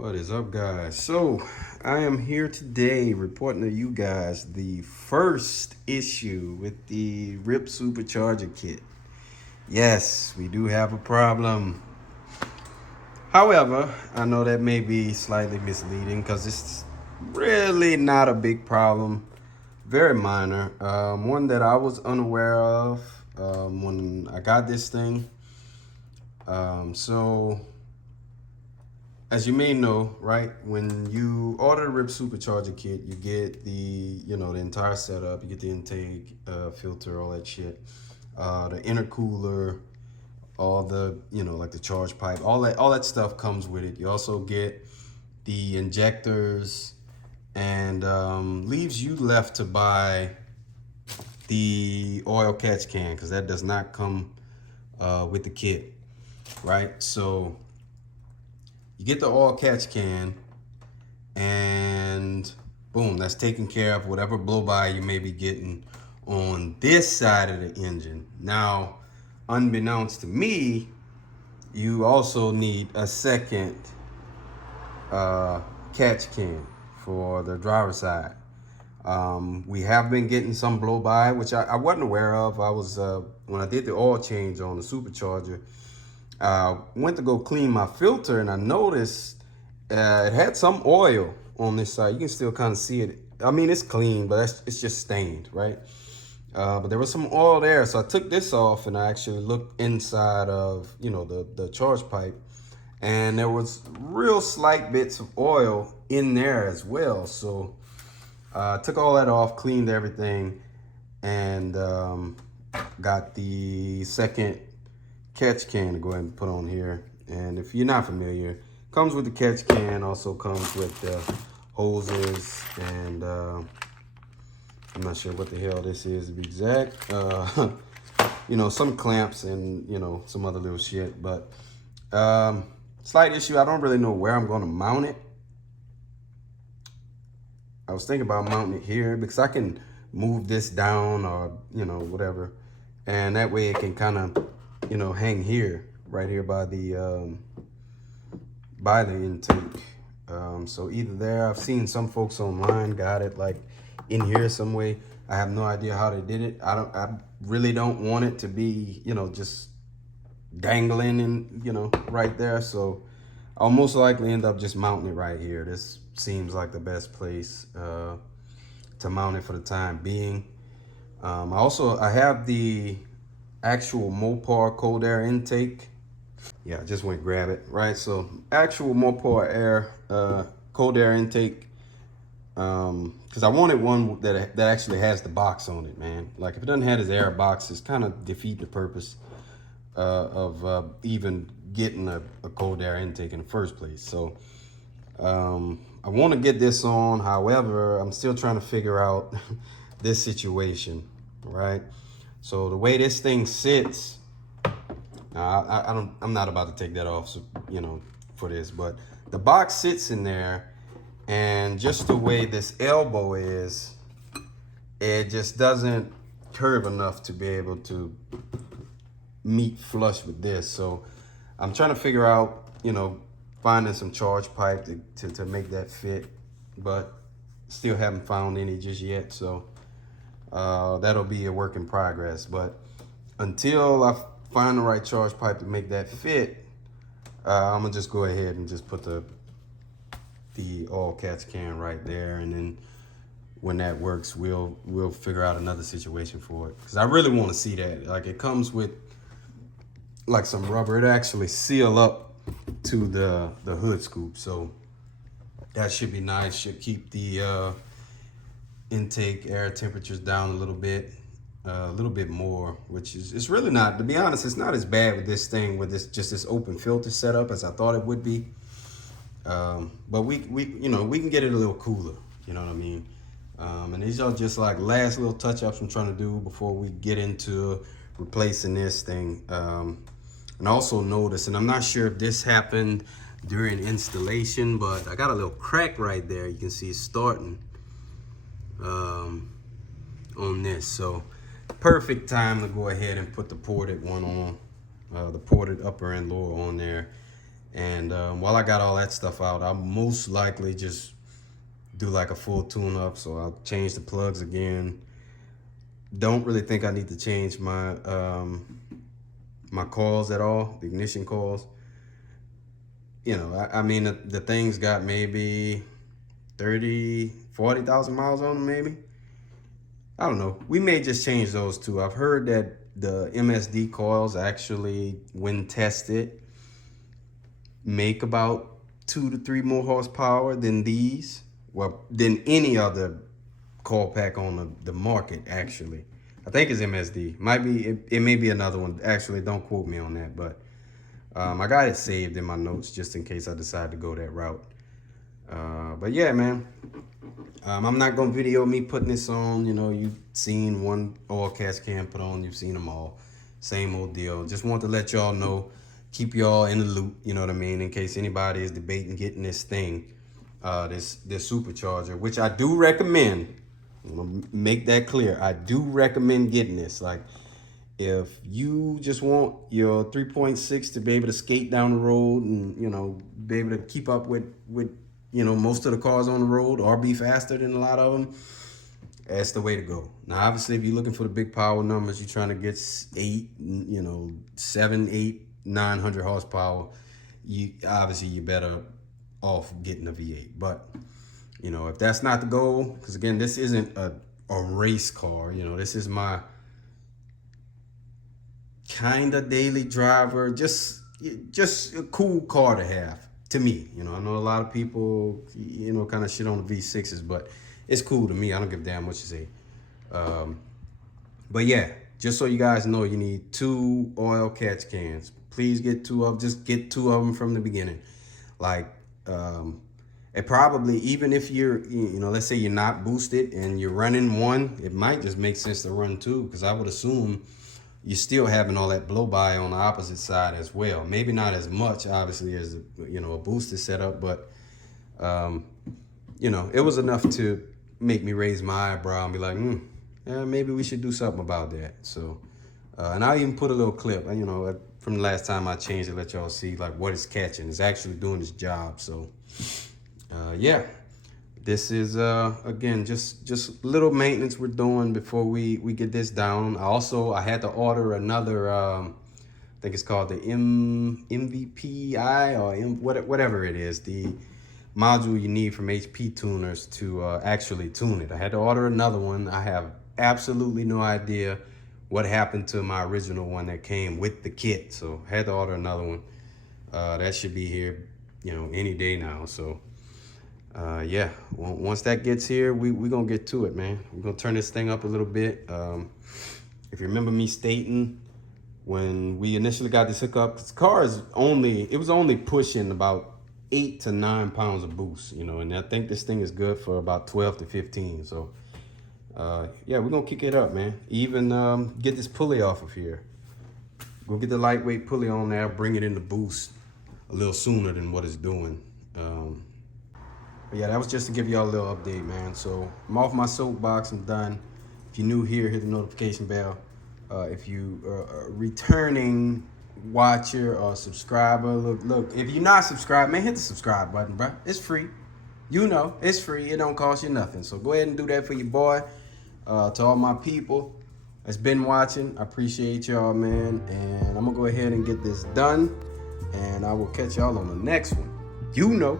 What is up, guys? So, I am here today reporting to you guys the first issue with the Ripp Supercharger kit. Yes, we do have a problem. However, I know that may be slightly misleading because it's really not a big problem. Very minor. One that I was unaware of when I got this thing. So as you may know, right, when you order the Ripp Supercharger kit, you get the entire setup. You get the intake, filter, all that shit, the intercooler, all the like the charge pipe, all that stuff comes with it. You also get the injectors, and leaves you left to buy the oil catch can because that does not come with the kit, right? So you get the oil catch can, and boom, that's taking care of whatever blow by you may be getting on this side of the engine. Now, unbeknownst to me, you also need a second catch can for the driver's side. We have been getting some blow by, which I wasn't aware of. I was when I did the oil change on the supercharger, went to go clean my filter, and I noticed it had some oil on this side. You can still kind of see it. I mean, it's clean, but it's just stained, right? But there was some oil there, so I took this off and I actually looked inside of the charge pipe, and there was real slight bits of oil in there as well. So took all that off, cleaned everything, and got the second catch can to go ahead and put on here. And if you're not familiar, comes with the catch can, also comes with the hoses, and I'm not sure what the hell this is to be exact. Some clamps and some other little shit. But slight issue, I don't really know where I'm going to mount it. I was thinking about mounting it here because I can move this down or whatever, and that way it can kind of hang here, right here by the intake. So either there, I've seen some folks online got it like in here some way. I have no idea how they did it. I really don't want it to be just dangling and right there. So I'll most likely end up just mounting it right here. This seems like the best place to mount it for the time being. I have the actual Mopar cold air intake. Yeah, I just went grab it, right? So actual Mopar air cold air intake, because I wanted one that actually has the box on it, man. Like if it doesn't have this air box, it's kind of defeat the purpose of even getting a cold air intake in the first place. So I want to get this on. However, I'm still trying to figure out this situation, right? So the way this thing sits, I'm not about to take that off, so, for this, but the box sits in there, and just the way this elbow is, it just doesn't curve enough to be able to meet flush with this. So I'm trying to figure out, finding some charge pipe to make that fit, but still haven't found any just yet. So that'll be a work in progress. But until I find the right charge pipe to make that fit, I'm gonna just go ahead and just put the oil catch can right there, and then when that works, we'll figure out another situation for it. Because I really want to see that. Like it comes with like some rubber. It actually seal up to the hood scoop, so that should be nice. Should keep the intake air temperatures down a little bit more, which is, it's really not, to be honest, it's not as bad with this thing, with this open filter setup as I thought it would be. But we can get it a little cooler, you know what I mean? And these are just like last little touch-ups I'm trying to do before we get into replacing this thing. And also notice, and I'm not sure if this happened during installation, but I got a little crack right there. You can see it's starting on this. So perfect time to go ahead and put the ported one on, the ported upper and lower on there. And while I got all that stuff out, I'll most likely just do like a full tune-up. So I'll change the plugs again. Don't really think I need to change my my coils at all, the ignition coils. You know, I mean, the thing's got maybe 40,000 miles on them, maybe. I don't know. We may just change those two. I've heard that the MSD coils actually, when tested, make about 2 to 3 more horsepower than these. Well, than any other coil pack on the market, actually. I think it's MSD. Might be, it may be another one. Actually, don't quote me on that, but I got it saved in my notes just in case I decide to go that route. But yeah, man. I'm not gonna video me putting this on. You know, you've seen one oil catch can put on. You've seen them all. Same old deal. Just want to let y'all know, keep y'all in the loop. You know what I mean? In case anybody is debating getting this thing, this supercharger, which I do recommend. I'm gonna make that clear. I do recommend getting this. Like, if you just want your 3.6 to be able to skate down the road and, you know, be able to keep up with you know, most of the cars on the road, or be faster than a lot of them, that's the way to go. Now, obviously, if you're looking for the big power numbers, you're trying to get 7, 8, 900 horsepower, you're better off getting a V8. But, you know, if that's not the goal, because again, this isn't a race car. You know, this is my kind of daily driver, just a cool car to have. To me, you know, I know a lot of people, you know, kind of shit on the V6s, but it's cool to me. I don't give a damn what you say. But yeah, just so you guys know, you need 2 oil catch cans. Please get 2 of them. Just get 2 of them from the beginning. Like, it probably, even if you're, you know, let's say you're not boosted and you're running one, it might just make sense to run 2, because I would assume you're still having all that blow by on the opposite side as well. Maybe not as much, obviously, as, you know, a boosted setup, but, you know, it was enough to make me raise my eyebrow and be like, yeah, maybe we should do something about that. So, and I'll even put a little clip, you know, from the last time I changed it, let y'all see, like, what it's catching. It's actually doing its job. So, yeah. This is, again, just little maintenance we're doing before we get this down. I had to order another, I think it's called the MVPI or whatever it is, the module you need from HP tuners to actually tune it. I had to order another one. I have absolutely no idea what happened to my original one that came with the kit. So I had to order another one. That should be here, you know, any day now. So yeah, once that gets here, we gonna get to it, man. We're gonna turn this thing up a little bit. If you remember me stating when we initially got this hookup, this car is it was only pushing about 8 to 9 pounds of boost, you know, and I think this thing is good for about 12 to 15. So yeah, we're gonna kick it up, man. Even get this pulley off of here. Go get the lightweight pulley on there, bring it into boost a little sooner than what it's doing. But yeah, that was just to give y'all a little update, man. So I'm off my soapbox. I'm done. If you're new here, hit the notification bell. If you are a returning watcher or subscriber, look. If you're not subscribed, man, hit the subscribe button, bro. It's free. You know, it's free. It don't cost you nothing. So go ahead and do that for your boy. To all my people that's been watching, I appreciate y'all, man. And I'm gonna go ahead and get this done. And I will catch y'all on the next one. You know.